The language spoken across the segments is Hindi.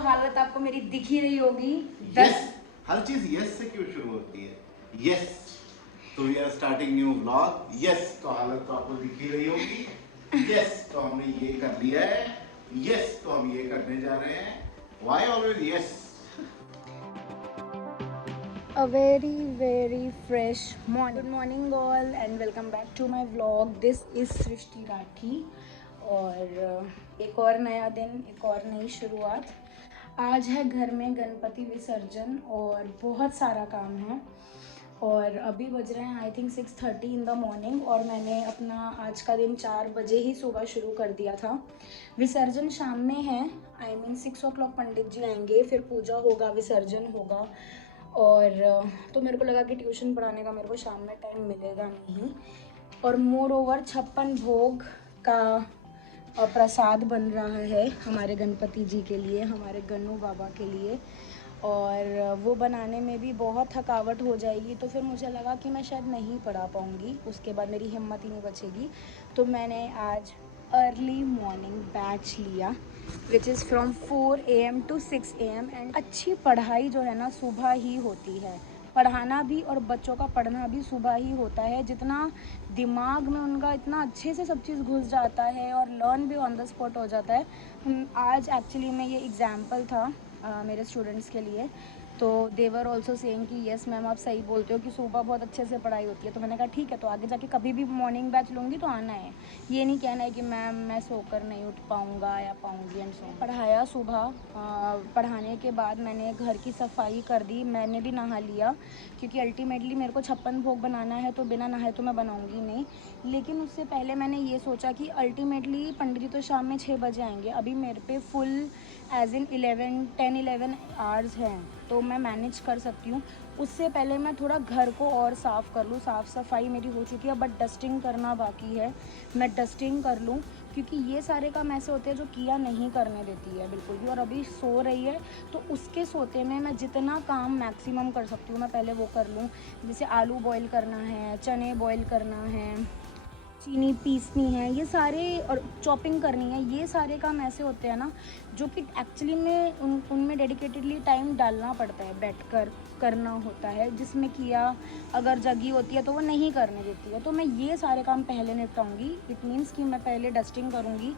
हालत आपको मेरी दिख ही रही होगी। यस, हर चीज यस से क्यों शुरू होती है? यस, तो we are starting new vlog. Yes, तो हालत तो आपको दिख ही रही होगी। यस, तो हमने ये कर लिया है। यस, तो हम ये करने जा रहे हैं। Why always yes? A very fresh morning. Good morning all and welcome back to my vlog. This is सृष्टि राठी और एक और नया दिन, एक और नई शुरुआत। आज है घर में गणपति विसर्जन और बहुत सारा काम है और अभी बज रहे हैं I think 6:30 in the morning और मैंने अपना आज का दिन 4 बजे ही सुबह शुरू कर दिया था। विसर्जन शाम में है, आई मीन 6 o'clock पंडित जी आएंगे, फिर पूजा होगा, विसर्जन होगा और तो मेरे को लगा कि ट्यूशन पढ़ाने का मेरे को शाम में टाइम मिलेगा नहीं और मोर ओवर 56 भोग का प्रसाद बन रहा है हमारे गणपति जी के लिए, हमारे गन्नू बाबा के लिए और वो बनाने में भी बहुत थकावट हो जाएगी तो फिर मुझे लगा कि मैं शायद नहीं पढ़ा पाऊँगी, उसके बाद मेरी हिम्मत ही नहीं बचेगी। तो मैंने आज अर्ली मॉर्निंग बैच लिया which is from 4 AM to 6 AM and अच्छी पढ़ाई जो है ना सुबह ही होती है। पढ़ाना भी और बच्चों का पढ़ना भी सुबह ही होता है, जितना दिमाग में उनका इतना अच्छे से सब चीज़ घुस जाता है और लर्न भी ऑन द स्पॉट हो जाता है। आज एक्चुअली में ये एग्ज़ाम्पल था मेरे स्टूडेंट्स के लिए, तो देवर ऑल्सो सेइंग कि येस मैम आप सही बोलते हो कि सुबह बहुत अच्छे से पढ़ाई होती है। तो मैंने कहा ठीक है, तो आगे जाके कभी भी मॉर्निंग बैच लूँगी तो आना है, ये नहीं कहना है कि मैम मैं सोकर नहीं उठ पाऊँगा या पाऊँगी एंड सो। पढ़ाया सुबह, पढ़ाने के बाद मैंने घर की सफाई कर दी, मैंने भी नहा लिया क्योंकि अल्टीमेटली मेरे को 56 भोग बनाना है तो बिना नहाए तो मैं बनाऊँगी नहीं। लेकिन उससे पहले मैंने ये सोचा कि अल्टीमेटली पंडित जी तो शाम में 6 बजे आएंगे, अभी मेरे पे फुल एज इन 10-11 आवर्स हैं तो मैं मैनेज कर सकती हूँ। उससे पहले मैं थोड़ा घर को और साफ़ कर लूँ, साफ़ सफाई मेरी हो चुकी है बट डस्टिंग करना बाकी है, मैं डस्टिंग कर लूँ क्योंकि ये सारे काम ऐसे होते हैं जो किया नहीं करने देती है बिल्कुल भी। और अभी सो रही है तो उसके सोते में मैं जितना काम मैक्सिमम कर सकती हूँ मैं पहले वो कर लूँ। जैसे आलू बॉईल करना है, चने बॉईल करना है, चीनी पीसनी है, ये सारे और चॉपिंग करनी है, ये सारे काम ऐसे होते हैं ना जो कि एक्चुअली में उनमें डेडिकेटेडली टाइम डालना पड़ता है, बैठकर करना होता है, जिसमें किया अगर जगी होती है तो वो नहीं करने देती है। तो मैं ये सारे काम पहले निपटाऊंगी। इट मीन्स कि मैं पहले डस्टिंग करूँगी,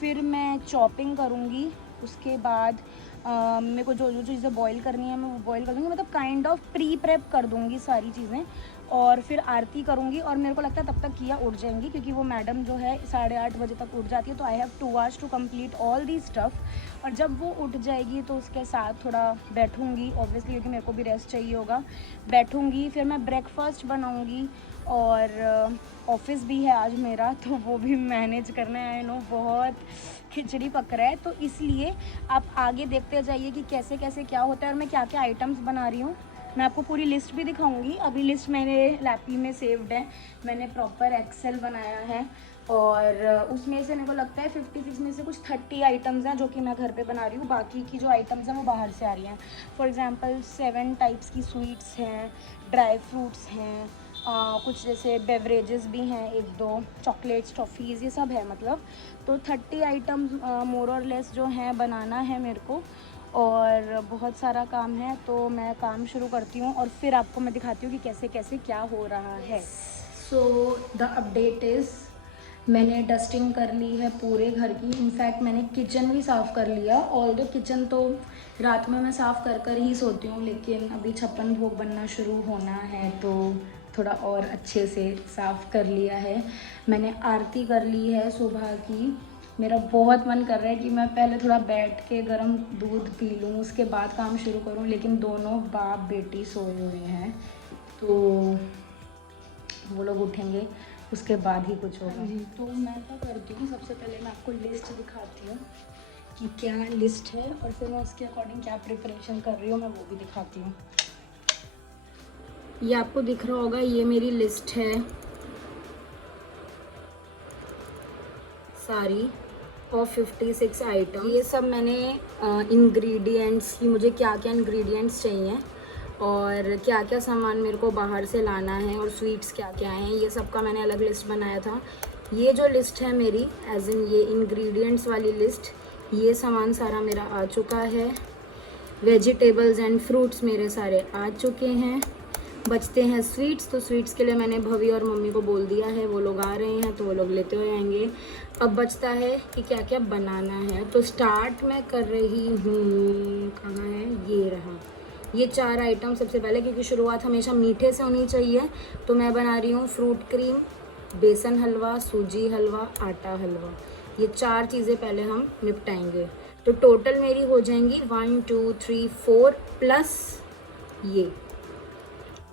फिर मैं चॉपिंग करूँगी, उसके बाद मेरे को जो जो चीज़ें बॉईल करनी है मैं वो बॉईल कर दूँगी, मतलब काइंड ऑफ प्री प्रेप कर दूँगी सारी चीज़ें और फिर आरती करूँगी। और मेरे को लगता है तब तक किया उठ जाएंगी क्योंकि वो मैडम जो है 8:30 बजे तक उठ जाती है, तो I have 2 hours to complete all the stuff. और जब वो उठ जाएगी तो उसके साथ थोड़ा बैठूँगी ऑब्वियसली क्योंकि मेरे को भी रेस्ट चाहिए होगा, बैठूँगी, फिर मैं ब्रेकफास्ट बनाऊँगी और ऑफिस भी है आज मेरा तो वो भी मैनेज करना है। आई नो बहुत खिचड़ी पक रहा है, तो इसलिए आप आगे देखते जाइए कि कैसे कैसे क्या होता है और मैं क्या क्या आइटम्स बना रही हूँ। मैं आपको पूरी लिस्ट भी दिखाऊंगी। अभी लिस्ट मेरे लैपी में सेव्ड है, मैंने प्रॉपर एक्सेल बनाया है और उसमें से मेरे को लगता है 56 में से कुछ 30 आइटम्स हैं जो कि मैं घर पे बना रही हूँ, बाकी की जो आइटम्स हैं वो बाहर से आ रही हैं। फॉर एग्जांपल 7 टाइप्स की स्वीट्स हैं, ड्राई फ्रूट्स हैं, कुछ जैसे बेवरेजेस भी हैं, 1-2 चॉकलेट्स, टॉफ़ीज़, ये सब है मतलब। तो 30 आइटम्स मोर और लेस जो हैं बनाना है मेरे को और बहुत सारा काम है। तो मैं काम शुरू करती हूँ और फिर आपको मैं दिखाती हूँ कि कैसे कैसे क्या हो रहा है। सो द अपडेट इज़ मैंने डस्टिंग कर ली है पूरे घर की, इनफैक्ट मैंने किचन भी साफ़ कर लिया। ऑल दो किचन तो रात में मैं साफ़ कर कर ही सोती हूँ, लेकिन अभी 56 भोग बनना शुरू होना है तो थोड़ा और अच्छे से साफ़ कर लिया है। मैंने आरती कर ली है सुबह की। मेरा बहुत मन कर रहा है कि मैं पहले थोड़ा बैठ के गर्म दूध पी लूँ उसके बाद काम शुरू करूँ, लेकिन दोनों बाप बेटी सोए हुए हैं तो वो लोग उठेंगे उसके बाद ही कुछ होगा। जी, तो मैं क्या करती हूँ, सबसे पहले मैं आपको लिस्ट दिखाती हूँ कि क्या लिस्ट है और फिर मैं उसके अकॉर्डिंग क्या प्रिपरेशन कर रही हूँ मैं वो भी दिखाती हूँ। ये आपको दिख रहा होगा, ये मेरी लिस्ट है सारी और 56 आइटम। ये सब मैंने इंग्रेडिएंट्स की, मुझे क्या क्या इंग्रेडिएंट्स चाहिए और क्या क्या सामान मेरे को बाहर से लाना है और स्वीट्स क्या क्या हैं, ये सब का मैंने अलग लिस्ट बनाया था। ये जो लिस्ट है मेरी एज इन ये इंग्रेडिएंट्स वाली लिस्ट, ये सामान सारा मेरा आ चुका है। वेजिटेबल्स एंड फ्रूट्स मेरे सारे आ चुके हैं। बचते हैं स्वीट्स, तो स्वीट्स के लिए मैंने भवी और मम्मी को बोल दिया है, वो लोग आ रहे हैं तो वो लोग लेते हुए आएंगे। अब बचता है कि क्या क्या बनाना है। तो स्टार्ट मैं कर रही हूँ, कहाँ है, ये रहा, ये 4 आइटम सबसे पहले, क्योंकि शुरुआत हमेशा मीठे से होनी चाहिए। तो मैं बना रही हूँ फ्रूट क्रीम, बेसन हलवा, सूजी हलवा, आटा हलवा। ये 4 चीज़ें पहले हम निपटाएंगे। तो टोटल मेरी हो जाएंगी 1 2 3 4 प्लस ये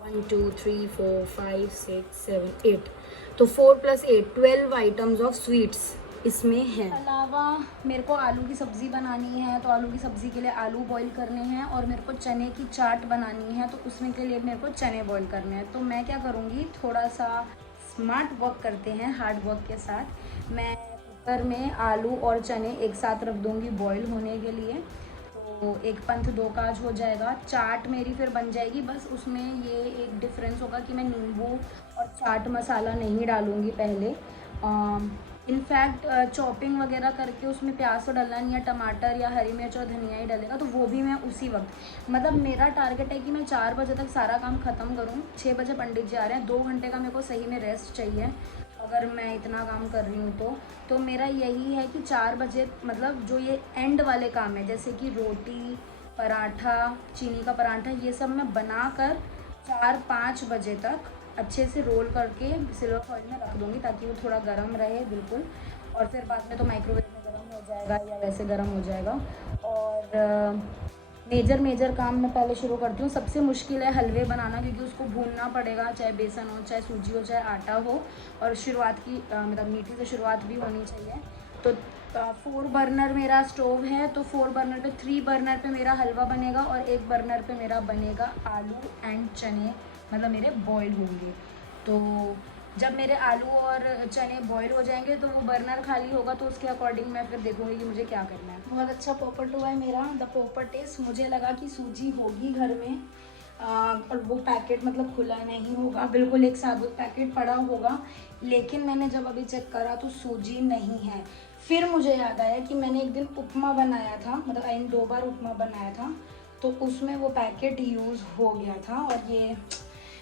1 2 3 4 5 6 7 8, तो 4 + 8 12 आइटम्स ऑफ स्वीट्स इसमें है। अलावा मेरे को आलू की सब्ज़ी बनानी है, तो आलू की सब्ज़ी के लिए आलू बॉईल करने हैं, और मेरे को चने की चाट बनानी है, तो उसमें के लिए मेरे को चने बॉईल करने हैं। तो मैं क्या करूँगी, थोड़ा सा स्मार्ट वर्क करते हैं हार्ड वर्क के साथ। मैं कुकर में आलू और चने एक साथ रख दूँगी बॉईल होने के लिए, तो एक पंथ दो काज हो जाएगा। चाट मेरी फिर बन जाएगी। बस उसमें ये एक डिफरेंस होगा कि मैं नींबू और चाट मसाला नहीं डालूँगी पहले। इनफैक्ट चॉपिंग वगैरह करके उसमें प्याज तो डलना नहीं है, टमाटर या हरी मिर्च और धनिया ही डलेगा, तो वो भी मैं उसी वक्त, मतलब मेरा टारगेट है कि मैं 4 बजे तक सारा काम ख़त्म करूँ। 6 बजे पंडित जी आ रहे हैं, 2 घंटे का मेरे को सही में रेस्ट चाहिए अगर मैं इतना काम कर रही हूँ तो मेरा यही है कि 4 बजे, मतलब जो ये एंड वाले काम है जैसे कि रोटी, पराठा, चीनी का पराठा, ये सब मैं बनाकर 4-5 बजे तक अच्छे से रोल करके सिल्वर फॉइल में रख दूँगी, ताकि वो थोड़ा गर्म रहे बिल्कुल। और फिर बाद में तो माइक्रोवेव में गर्म हो जाएगा या वैसे गर्म हो जाएगा। और मेजर काम मैं पहले शुरू करती हूँ। सबसे मुश्किल है हलवे बनाना, क्योंकि उसको भूनना पड़ेगा, चाहे बेसन हो, चाहे सूजी हो, चाहे आटा हो, और शुरुआत की मतलब मीठी से शुरुआत भी होनी चाहिए। तो 4 बर्नर मेरा स्टोव है, तो 4 बर्नर पे 3 बर्नर पे मेरा हलवा बनेगा, और 1 बर्नर पे मेरा बनेगा आलू एंड चने, मतलब मेरे बॉयल होंगे। तो जब मेरे आलू और चने बॉयल हो जाएंगे तो वो बर्नर खाली होगा, तो उसके अकॉर्डिंग मैं फिर देखूँगी कि मुझे क्या करना है। बहुत अच्छा पोपट हुआ है मेरा, द पोपट टेस्ट। मुझे लगा कि सूजी होगी घर में, और वो पैकेट मतलब खुला नहीं होगा, बिल्कुल एक साबुत पैकेट पड़ा होगा, लेकिन मैंने जब अभी चेक करा तो सूजी नहीं है। फिर मुझे याद आया कि मैंने एक दिन उपमा बनाया था, मतलब इन 2 बार उपमा बनाया था, तो उसमें वो पैकेट यूज़ हो गया था, और ये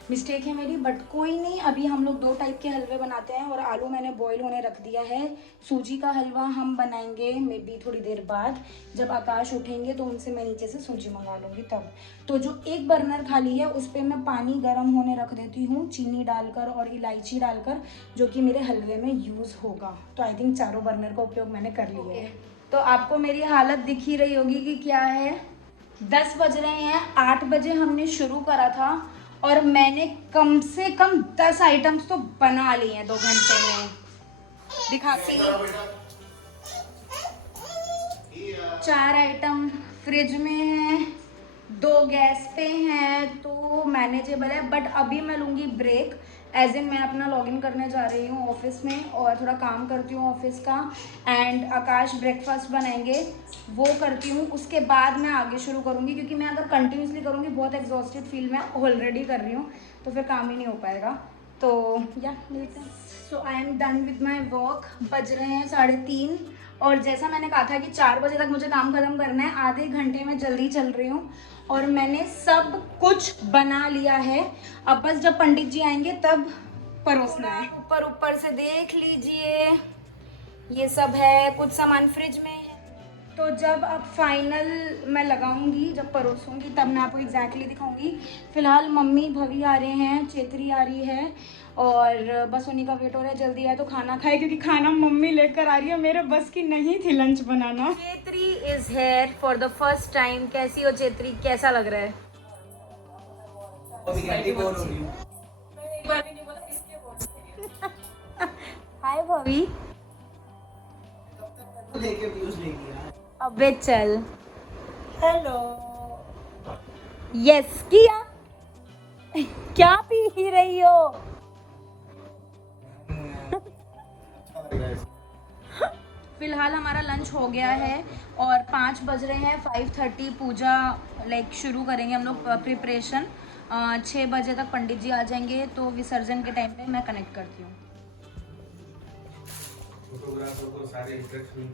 मिस्टेक है मेरी, बट कोई नहीं। अभी हम लोग 2 टाइप के हलवे बनाते हैं, और आलू मैंने बॉईल होने रख दिया है। सूजी का हलवा हम बनाएंगे मे बी थोड़ी देर बाद, जब आकाश उठेंगे तो उनसे मैं नीचे से सूजी मंगा लूँगी तब। तो जो 1 बर्नर खाली है उस पर मैं पानी गर्म होने रख देती हूँ, चीनी डालकर और इलायची डालकर, जो कि मेरे हलवे में यूज़ होगा। तो आई थिंक 4 बर्नर का उपयोग मैंने कर लिया है। तो आपको मेरी हालत दिख ही रही होगी कि क्या है। 10 बज रहे हैं, 8 बजे हमने शुरू करा था, और मैंने कम से कम 10 आइटम्स तो बना लिए हैं 2 घंटे में। दिखाती हूँ, 4 आइटम फ्रिज में हैं, 2 गैस पे हैं, तो मैनेजेबल है। बट अभी मैं लूँगी ब्रेक, एज इन मैं अपना लॉगिन करने जा रही हूँ ऑफिस में, और थोड़ा काम करती हूँ ऑफिस का, एंड आकाश ब्रेकफास्ट बनाएंगे, वो करती हूँ। उसके बाद मैं आगे शुरू करूँगी, क्योंकि मैं अगर कंटिन्यूसली करूँगी बहुत एग्जॉस्टेड फील मैं ऑलरेडी कर रही हूँ, तो फिर काम ही नहीं हो पाएगा। तो या मिलते हैं। So I am done with my work. बज रहे हैं 3:30, और जैसा मैंने कहा था कि 4 बजे तक मुझे काम खत्म करना है, आधे घंटे में जल्दी चल रही हूँ, और मैंने सब कुछ बना लिया है। अब बस जब पंडित जी आएंगे तब परोसना है। ऊपर से देख लीजिए, ये सब है, कुछ सामान फ्रिज में है। तो जब अब फाइनल मैं लगाऊंगी, जब परोसूंगी, तब मैं आपको एग्जैक्टली दिखाऊंगी। फिलहाल मम्मी भवी आ रहे हैं, चेतरी आ रही है, और बस उन्हीं का वेट हो रहा है, जल्दी आए तो खाना खाए, क्योंकि खाना मम्मी लेकर आ रही है, मेरे बस की नहीं थी लंच बनाना। Chetri is here for the first time. कैसी हो चेतरी, कैसा लग रहा है? हाय भवी। अबे चल। हेलो। यस किया। क्या पी रही हो? फिलहाल हमारा लंच हो गया है, और 5 बज रहे हैं, 5:30 पूजा लाइक शुरू करेंगे हम लोग प्रिपरेशन। 6 बजे तक पंडित जी आ जाएंगे, तो विसर्जन के टाइम पे मैं कनेक्ट करती हूँ। फोटोग्राफर को सारे इंस्ट्रक्शन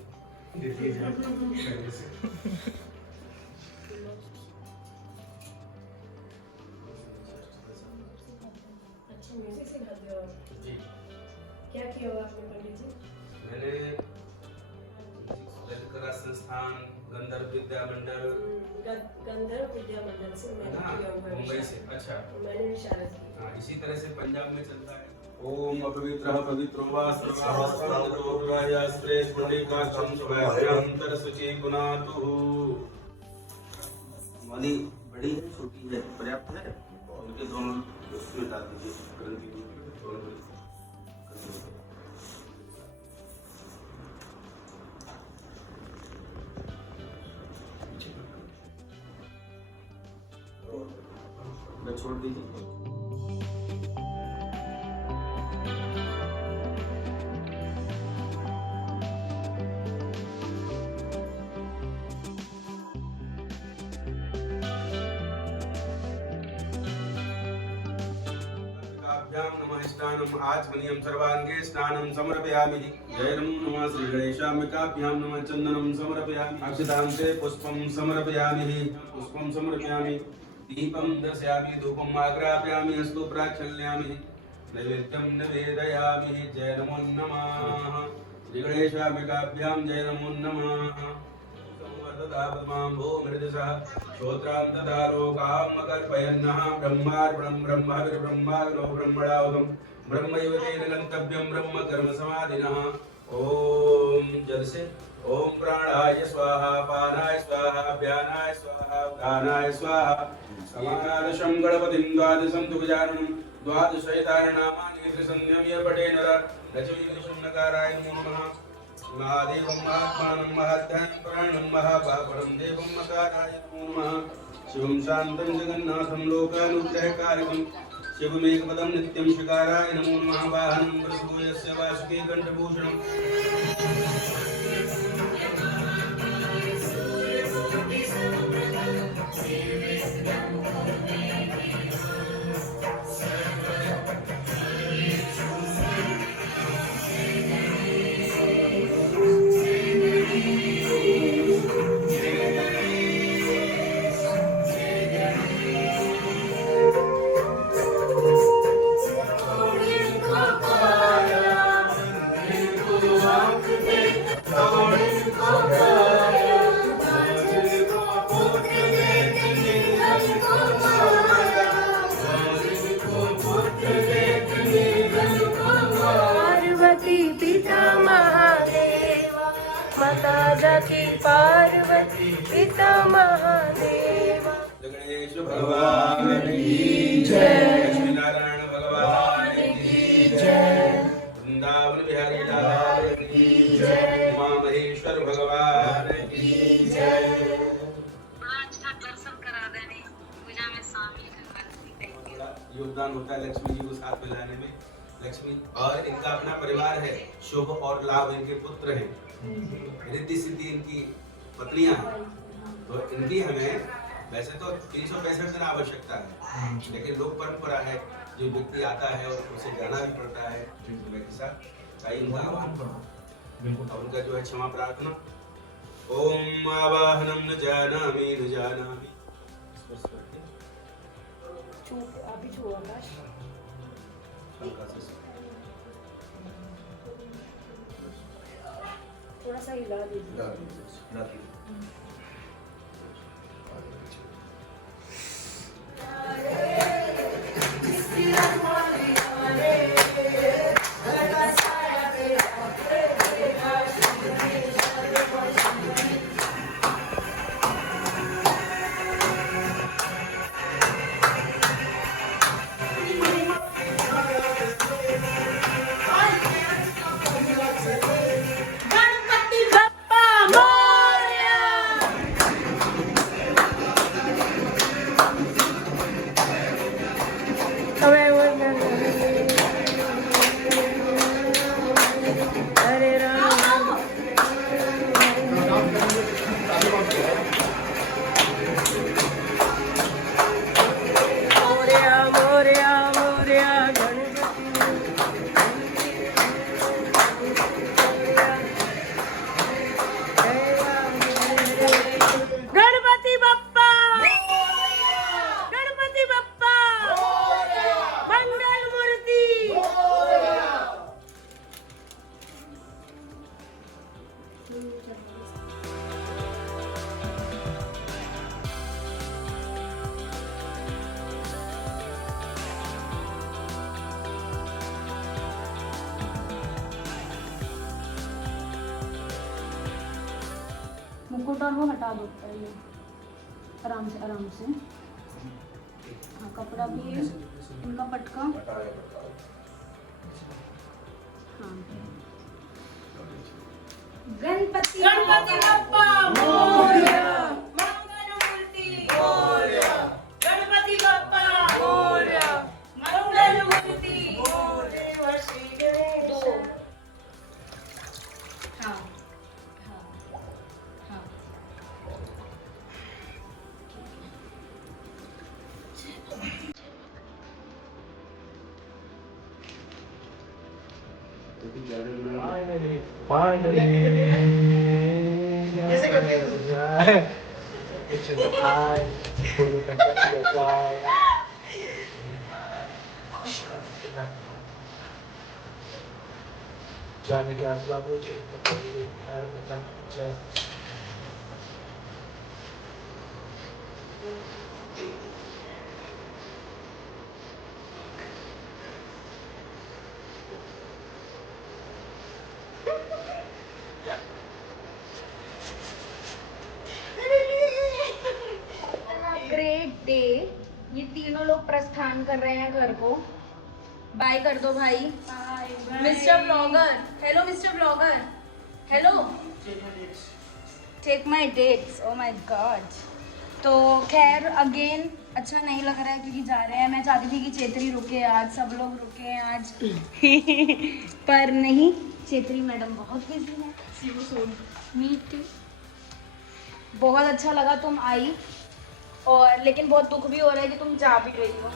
अच्छा म्यूजिक सिखाते हो जी क्या किया हुआ आपने पंडित जी? मैंने ललित कला संस्थान गंधर्व विद्या मंडल गंधर्व विद्या मंडल से मैंने हाँ, किया हुआ है मुंबई से शारद। अच्छा मैंने भी शारद किया। हाँ, इसी तरह से पंजाब में चलता है ओम अपवित्रः पवित्रो वा सर्वावस्थान्द्रोर्वायास्त्रे पुण्डिकाक्षं स्वाभ्यंतर शुचि पुनातु वाली बड़ी है छोटी है पर्याप्त है उनके दोनों उसमें डाल दीजिए ग्रंथि में दोनों में। मैं छोड़ दीजिए स्नानम आचमनीयं सर्वांगे स्नानं समर्पयामि जय नमो नमः श्री गणेशाम्बिकाभ्यां नमः चंदनं समर्पयामि अक्षतांते पुष्पं समर्पयामि दीपं दर्शयामि धूपम् आग्रापयामि हस्तो प्राक्षालयामि नैवेद्यं निवेदयामि जय नमो नमः श्री गणेशाम्बिकाभ्यां जय नमो नमः श्रोत्रां लोकां ब्रह्मार्पणं ब्रह्माविर्ब्रह्माग्नो ब्रह्मणावगं ब्रह्मयोगेन गन्तव्यं ब्रह्म कर्म समाधिनः ओम जल से ओम प्राणाय स्वाहा पानाय स्वाहा व्यानाय स्वाहा उदानाय स्वाहा एकादशं गणपतिं द्वादशं तु गजाननं द्वादशैतारनामानि त्रिसन्ध्यं यर्पटे नर लक्ष्मीनिशं नकाराय नमो नमः महादेवं महात्मानं महाध्यानं पुराणं महापापरं देवं मकाराय नमो नमः शिवं शान्तं जगन्नाथं लोकानुग्रहकारकं शिवमेकपदं नित्यं शिकाराय नमो नमः वाहनं वृषभो यस्य वासुके कण्ठभूषणम् पार्वती पिता महादेवा माता जकी पार्वती पिता महादेवा गणेश भगवान की जय लक्ष्मी नारायण भगवान की जय वृंदावन बिहारी लाल की जय उमा महेश्वर भगवान की जय दर्शन करा देने पूजा में शामिल करना योगदान होता है लक्ष्मी जी को साथ में लाने में लक्ष्मी और इनका अपना परिवार है शुभ और लाभ इनके पुत्र हैं रिद्धि सिद्धि इनकी पत्नियां हैं तो इनकी हमें वैसे तो 365 दिन आवश्यकता है लेकिन लोक परंपरा है जो व्यक्ति आता है और उसे जाना भी पड़ता है वैसा चाहिए उनका आह्वान और उनका जो है क्षमा प्रार्थना ओम आवाहनम न जानामि अभी छुआ आकाश थोड़ा सा हिला दीजिए गणपति बप्पा मोरया और वो हटा दो पहले, आराम से आराम से। हाँ कपड़ा भी है, इनका पटका। हाँ गणपति बप्पा मोरया, मंगलमूर्ति मोरया, गणपति बप्पा मोरया, मंगलमूर्ति मोरया, श्री गणेश। दो। हाँ हाँ हाँ ग्रेट डे। ये तीनों लोग प्रस्थान कर रहे हैं घर को। बाय कर दो भाई। Mister blogger, hello mister blogger, hello. Take my dates, oh my god. तो खैर अगेन अच्छा नहीं लग रहा है क्योंकि जा रहे हैं। मैं चाहती थी कि चेत्री रुके आज, सब लोग रुके आज पर नहीं, चेत्री मैडम बहुत बिजी है। मीट बहुत अच्छा लगा तुम आई, और लेकिन बहुत दुख भी हो रहा है कि तुम जा भी रही हो।